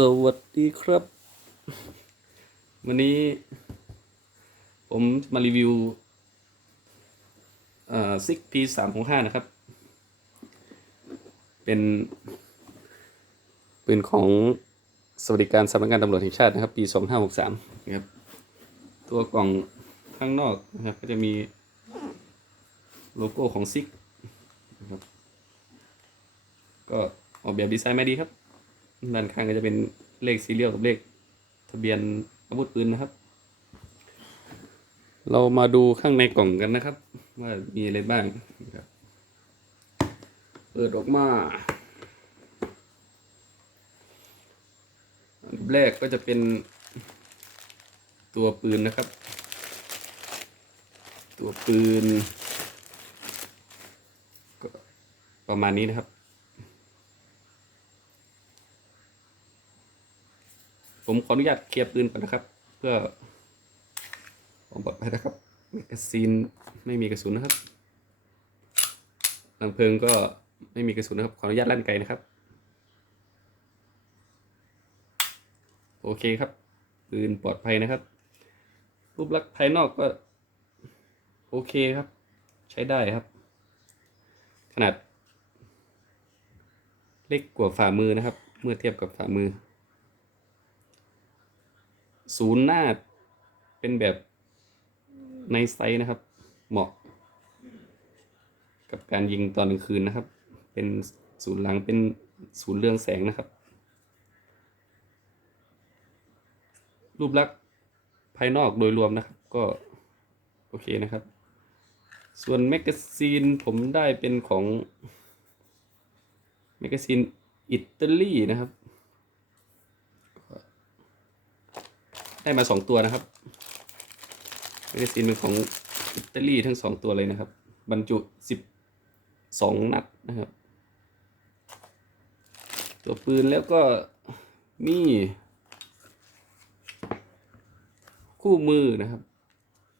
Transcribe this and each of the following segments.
สวัสดีครับ วันนี้ ผมมารีวิวซิกพีสามของห้านะครับ เป็นปืนของสวัสดิการสำนักงานตำรวจแห่งชาตินะครับ ปีสองห้าหกสามนะครับ ตัวกล่องข้างนอกนะครับ ก็จะมีโลโก้ของซิกนะครับก็ออกแบบดีไซน์มาดีครับ ด้านข้างก็จะเป็นเลขซีเรียลกับเลขทะเบียนอาวุธปืนนะครับ เรามาดูข้างในกล่องกันนะครับ ว่ามีอะไรบ้างนะครับเปิดออกมาแรกก็จะเป็นตัวปืนนะครับ ตัวปืน ก็ประมาณนี้นะครับ ผมขออนุญาตเคลียร์ปืนก่อนนะครับ เพื่อความปลอดภัยนะครับแมกกาซีนไม่มีกระสุนนะครับลังเพลิงก็ไม่มีกระสุนนะครับ ขออนุญาตลั่นไกลนะครับ โอเคครับ ปืนปลอดภัยนะครับ รูปลักษณ์ภายนอกก็ โอเคครับ ใช้ได้ครับ ขนาด เล็กกว่าฝ่ามือนะครับ เมื่อเทียบกับฝ่ามือ ศูนย์หน้าเป็นแบบในไซส์นะครับ เหมาะ กับการยิงตอนกลางคืนนะครับ เป็นศูนย์หลังเป็นศูนย์เรืองแสงนะครับ รูปลักษณ์ภายนอกโดยรวมนะครับ ก็โอเคนะครับ ส่วนแมกกาซีนผมได้เป็นของแมกกาซีนอิตาลีนะครับ ได้มาสองตัวนะครับแมกกาซีนเป็นของอิตาลีทั้งสองตัวเลยนะครับ บรรจุสิบสองนัดนะครับ ตัวปืนแล้วก็มีคู่มือนะครับ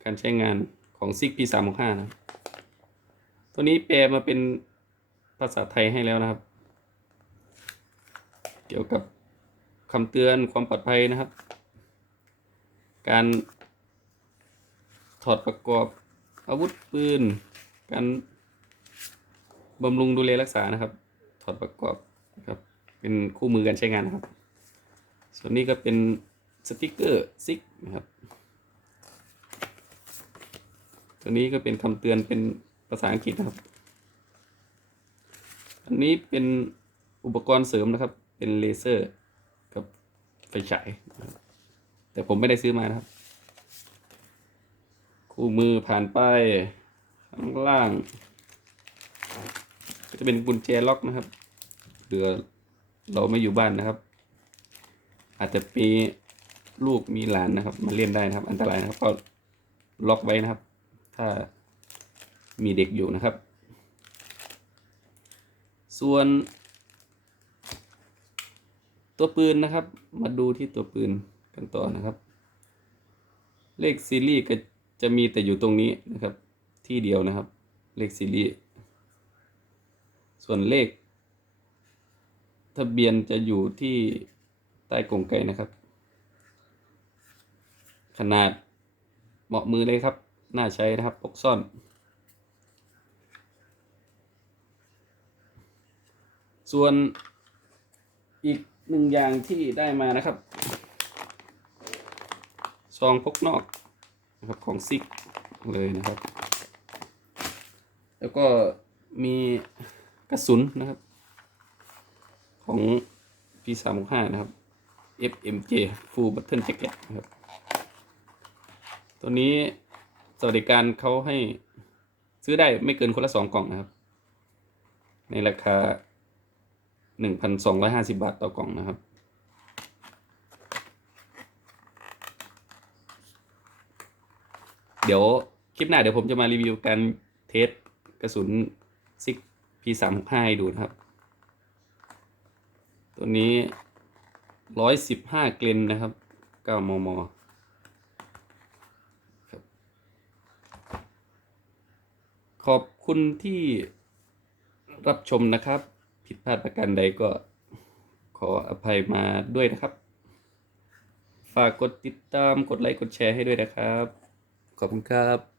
การใช้งานของซิกปีสามห้านะตัวนี้แปลมาเป็นภาษาไทยให้แล้วนะครับ เกี่ยวกับคำเตือนความปลอดภัยนะครับ การถอดประกอบอาวุธปืน การบำรุงดูแลรักษานะครับ ถอดประกอบนะครับ เป็นคู่มือการใช้งานนะครับ ส่วนนี้ก็เป็นสติกเกอร์ซิกนะครับ ตัวนี้ก็เป็นคำเตือนเป็นภาษาอังกฤษนะครับ อันนี้เป็นอุปกรณ์เสริมนะครับ เป็นเลเซอร์กับไฟฉายนะครับ แต่ผมไม่ได้ซื้อมานะครับ คู่มือผ่านไปข้างล่าง ก็จะเป็นกุญแจล็อกนะครับเผื่อเราไม่อยู่บ้านนะครับ อาจจะมีลูกมีหลานนะครับ มาเล่นได้นะครับ อันตรายนะครับก็ล็อกไว้นะครับ ถ้ามีเด็กอยู่นะครับ ส่วน ตัวปืนนะครับ มาดูที่ตัวปืน กันต่อนะครับ เลขซีรีส์ก็จะมีแต่อยู่ตรงนี้นะครับ ที่เดียวนะครับ เลขซีรีส์ส่วนเลข ทะเบียนจะอยู่ที่ใต้กรงไกนะครับ ขนาดเหมาะมือเลยครับ น่าใช้นะครับ ปกซ่อน ส่วนอีกหนึ่งอย่างที่ได้มานะครับ ซองพกนอกนะครับของซิกเลยนะครับ แล้วก็มีกระสุนนะครับ ของ P365 นะครับ FMJ Full Button Jacket นะครับตัวนี้สวัสดิการเขาให้ซื้อได้ไม่เกินคนละสองกล่องนะครับ ในราคา 1,250 บาทต่อกล่องนะครับ เดี๋ยวคลิปหน้าเดี๋ยวผมจะมารีวิวการเทสกระสุนซิก P365 ให้ดูนะครับ ตัวนี้ 115 เกรนนะครับ 9 มมครับขอบคุณที่รับชมนะครับ ผิดพลาดประการใดก็ขออภัยมาด้วยนะครับ ฝากกดติดตามกดไลค์ กดแชร์ให้ด้วยนะครับ ขอบคุณครับ